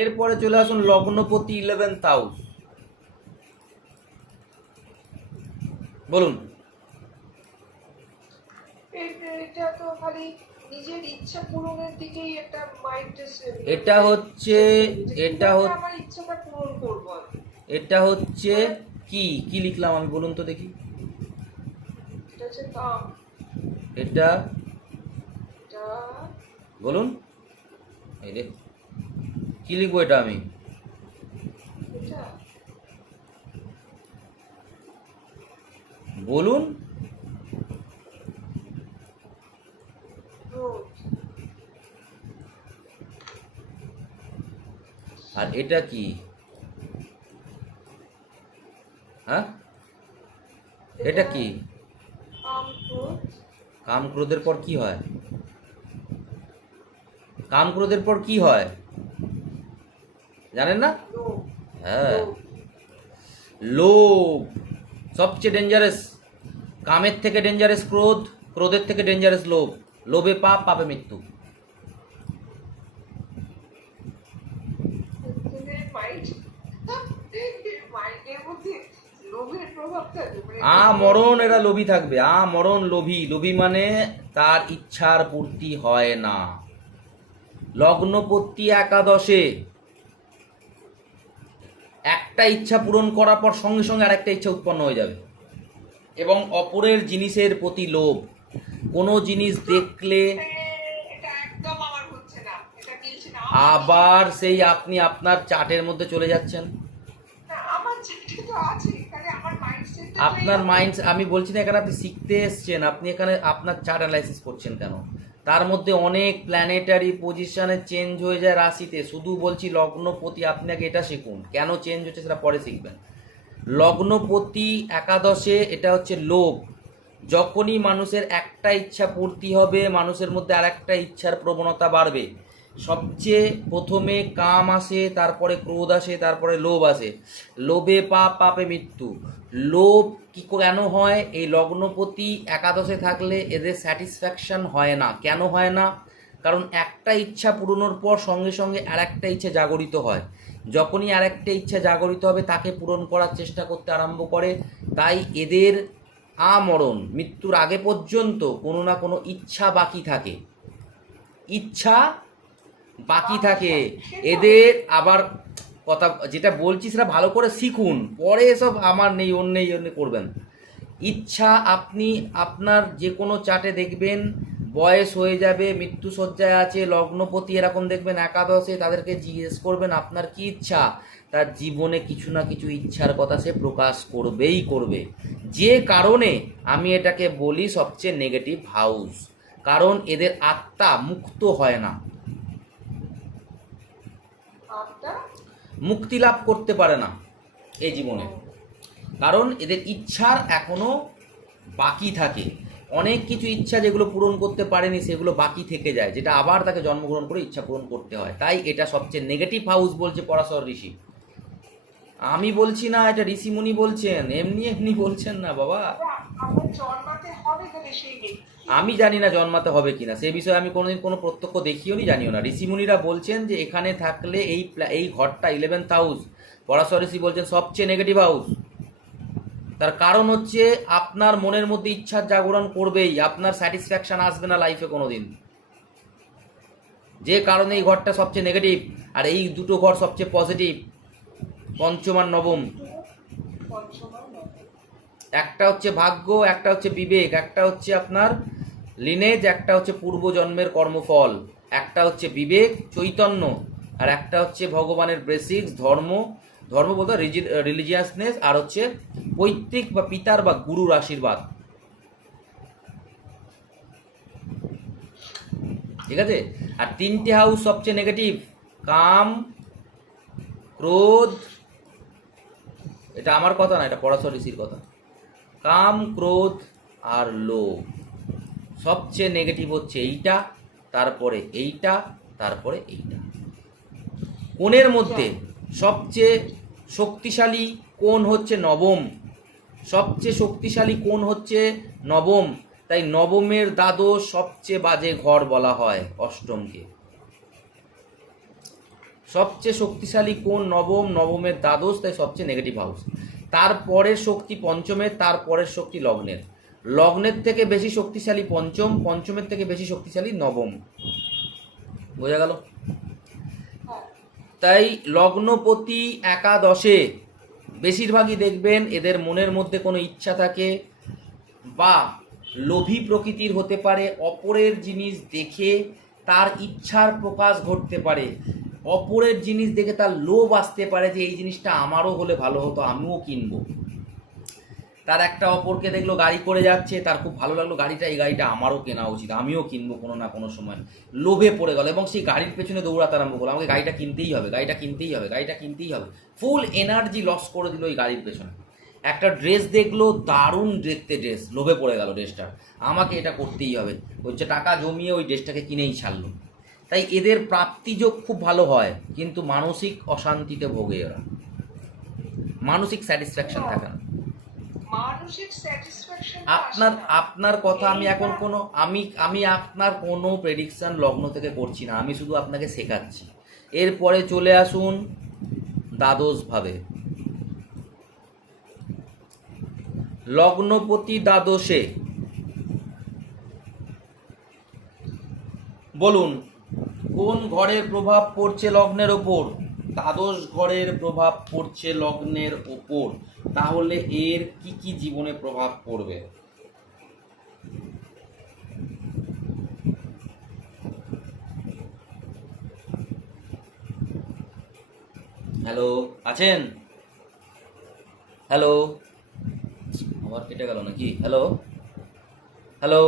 এরপরে চলে আসুন লগ্নপতি 11th হাউস। বলুন। এটা তো খালি নিজের ইচ্ছা পূরণের দিকেই একটা মাইন্ড এটা হচ্ছে আমার ইচ্ছাটা পূরণ করব। এটা হচ্ছে কি কি লিখলাম আমি, বলুন তো দেখি। এটা হচ্ছে কাম। এটা এটা বলুন। এই রে, কি লিখবো এটা আমি? এটা বলুন। রোদ। আর এটা কি? হ্যাঁ, এটা কি? কাম ক্রোধ। কাম ক্রোধের পর কি হয়? কাম ক্রোধের পর কি হয় জানেন না? লোভ। হ্যাঁ, লোভ। লোভ সবচেয়ে ডেঞ্জারাস। কামের থেকে ডেঞ্জারাস ক্রোধ, ক্রোধের থেকে ডেঞ্জারাস লোভ। লোভে পাপ, পাপে মৃত্যু। মাইন্ডের মধ্যে লোভের প্রভাব থাকে। মরণ এরা লোভী থাকবে। মরণ লোভী। লোভী মানে তার ইচ্ছার পূর্তি হয় না। লগ্নপতি একাদশে একটা ইচ্ছা পূরণ করার পর সঙ্গে সঙ্গে আরেকটা ইচ্ছা উৎপন্ন হয়ে যাবে। এবং অপরের জিনিসের প্রতি লোভ। কোনো জিনিস দেখলে এটা একদম আমার হচ্ছে না, এটা মিলছে না। আবার সেই আপনি আপনার চার্টের মধ্যে চলে যাচ্ছেন। আমার চাকরি তো আছে, এখানে আমার মাইন্ডসেট। আপনার মাইন্ড, আমি বলছি না এখানে আপনি শিখতে এসছেন, আপনি এখানে আপনার চার্ট অ্যানালাইসিস করছেন কেন? তার মধ্যে অনেক প্ল্যানেটারি পজিশনে চেঞ্জ হয়ে যায় রাশিতে। শুধু বলছি লগ্নপতি, আপনাকে এটা শিখুন, কেন চেঞ্জ হচ্ছে সেটা পরে শিখবেন। লগ্নপতি একাদশে এটা হচ্ছে লোভ। যখনই মানুষের একটা ইচ্ছা পূর্তি হবে, মানুষের মধ্যে আর একটা ইচ্ছার প্রবণতা বাড়বে। সবচেয়ে প্রথমে কাম আসে, তারপরে ক্রোধ আসে, তারপরে লোভ আসে। লোভে পাপ, পাপে মৃত্যু। লোভ কি কেন হয়? এই লগ্নপতি একাদশে থাকলে এদের স্যাটিসফ্যাকশন হয় না। কেন হয় না? কারণ একটা ইচ্ছা পূরণের পর সঙ্গে সঙ্গে আর একটা ইচ্ছা জাগরিত হয়। যখনই আর একটা ইচ্ছা জাগরিত হবে তাকে পূরণ করার চেষ্টা করতে আরম্ভ করে। তাই এদের আমরণ মৃত্যুর আগে পর্যন্ত কোনো না কোনো ইচ্ছা বাকি থাকে। ইচ্ছা বাকি থাকে এদের। আবার কথা যেটা বলছি সেটা ভালো করে শিখুন, পরে এসব আমার নেই ওর নেই ওর নেই করবেন। ইচ্ছা আপনি আপনার যে কোনো চার্টে দেখবেন, বয়স হয়ে যাবে, মৃত্যুসজ্জায় আছে, লগ্নপতি এরকম দেখবেন একাদশে, তাদেরকে জিজ্ঞেস করবেন আপনার কি ইচ্ছা। তার জীবনে কিছু না কিছু ইচ্ছার কথা সে প্রকাশ করবেই করবে। যে কারণে আমি এটাকে বলি সবচেয়ে নেগেটিভ হাউস, কারণ এদের আত্মা মুক্ত হয় না, মুক্তি লাভ করতে পারে না এই জীবনে। কারণ এদের ইচ্ছার এখনো বাকি থাকে। অনেক কিছু ইচ্ছা যেগুলো পূরণ করতে পারেনি সেগুলো বাকি থেকে যায়, যেটা আবার তাকে জন্মগ্রহণ করে ইচ্ছা পূরণ করতে হয়। তাই এটা সবচেয়ে নেগেটিভ হাউস বলছে পরাশর ঋষি। আমি বলছি না, এটা ঋষিমুনি বলছেন, এমনি এমনি বলছেন না বাবা। আমি জানি না জন্মাতে হবে কিনা, সে বিষয়ে আমি কোনোদিন কোনো প্রত্যক্ষ দেখিও নি, জানিও না। ঋষিমুনিরা বলছেন যে এখানে থাকলে এই ঘরটা 11th হাউস, পরাশর ঋষি বলছেন সবচেয়ে নেগেটিভ হাউস। তার কারণ হচ্ছে আপনার মনের মধ্যে ইচ্ছার জাগরণ করবেই, আপনার স্যাটিসফ্যাকশন আসবে না লাইফে কোনোদিন। যে কারণে এই ঘরটা সবচেয়ে নেগেটিভ, আর এই দুটো ঘর সবচেয়ে পজিটিভ, পঞ্চম আর নবম। একটা হচ্ছে ভাগ্য, একটা হচ্ছে বিবেক, একটা হচ্ছে আপনার লিনেজ, একটা হচ্ছে পূর্বজন্মের কর্মফল, একটা হচ্ছে বিবেক চৈতন্য, আর একটা হচ্ছে ভগবানের বেসিক্স ধর্ম। ধর্ম বলতে রিলিজিয়াসনেস, আর হচ্ছে পৈতৃক বা পিতার বা গুরুর আশীর্বাদ। ঠিক আছে? আর তিনটে হাউস সবচেয়ে নেগেটিভ, কাম, ক্রোধ। এটা আমার কথা না, এটা পরাশর ঋষির কথা। কাম, ক্রোধ আর লোভ সবচেয়ে নেগেটিভ হচ্ছে এইটা, তারপরে এইটা, তারপরে এইটা। কোণের মধ্যে সবচেয়ে শক্তিশালী কোণ হচ্ছে নবম। সবচেয়ে শক্তিশালী কোণ হচ্ছে নবম। তাই নবমের দ্বাদশ সবচেয়ে বাজে ঘর বলা হয় অষ্টমকে। সবচেয়ে শক্তিশালী কোন? নবম, নবমের দ্বাদশ, তাই সবচেয়ে নেগেটিভ হাউস। তারপরের শক্তি পঞ্চমের, তারপরের শক্তি লগ্নের। লগ্নের থেকে বেশি শক্তিশালী পঞ্চম, পঞ্চমের থেকে বেশি শক্তিশালী নবম। বোঝা গেল? হ্যাঁ। তাই লগ্নপতি একাদশে বেশিরভাগই দেখবেন এদের মনের মধ্যে কোনো ইচ্ছা থাকে, বা লোভী প্রকৃতির হতে পারে, অপরের জিনিস দেখে তার ইচ্ছার প্রকাশ ঘটতে পারে, অপরের জিনিস দেখে তার লোভ আসতে পারে যে এই জিনিসটা আমারও হলে ভালো হতো, আমিও কিনবো। তার একটা অপরকে দেখলো গাড়ি করে যাচ্ছে, তার খুব ভালো লাগলো গাড়িটা, এই গাড়িটা আমারও কেনা উচিত, আমিও কিনবো কোনো না কোনো সময়। লোভে পড়ে গেল এবং সেই গাড়ির পেছনে দৌড়াতে আরম্ভ করলো, আমাকে গাড়িটা কিনতেই হবে, গাড়িটা কিনতেই হবে, গাড়িটা কিনতেই হবে। ফুল এনার্জি লস করে দিল ওই গাড়ির পেছনে। একটা ড্রেস দেখলো, দারুণ দেখতে ড্রেস, লোভে পড়ে গেল ড্রেসটা, আমাকে এটা করতেই হবে, হচ্ছে টাকা জমিয়ে ওই ড্রেসটাকে কিনেই ছাড়লো। তাই এদের প্রাপ্তিযোগ খুব ভালো হয়, কিন্তু মানসিক অশান্তিতে ভোগে এরা, মানসিক স্যাটিসফ্যাকশন থাকে না। মানসিক স্যাটিসফ্যাকশন আপনার কথা আমি এখন কোনো আমি আপনার কোনো প্রেডিকশন লগ্ন থেকে করছি না, আমি শুধু আপনাকে শেখাচ্ছি। এরপরে চলে আসুন দ্বাদশ ভাবে। লগ্নপতি দ্বাদশে, বলুন কোন ঘরের প্রভাব পড়ছে লগ্নের ওপর? দ্বাদশ ঘরের প্রভাব পড়ছে লগ্নের ওপর, তাহলে এর কি কি জীবনে প্রভাব পড়বে? হ্যালো, আছেন? হ্যালো, আবার কেটে গেল নাকি? Hello, hello.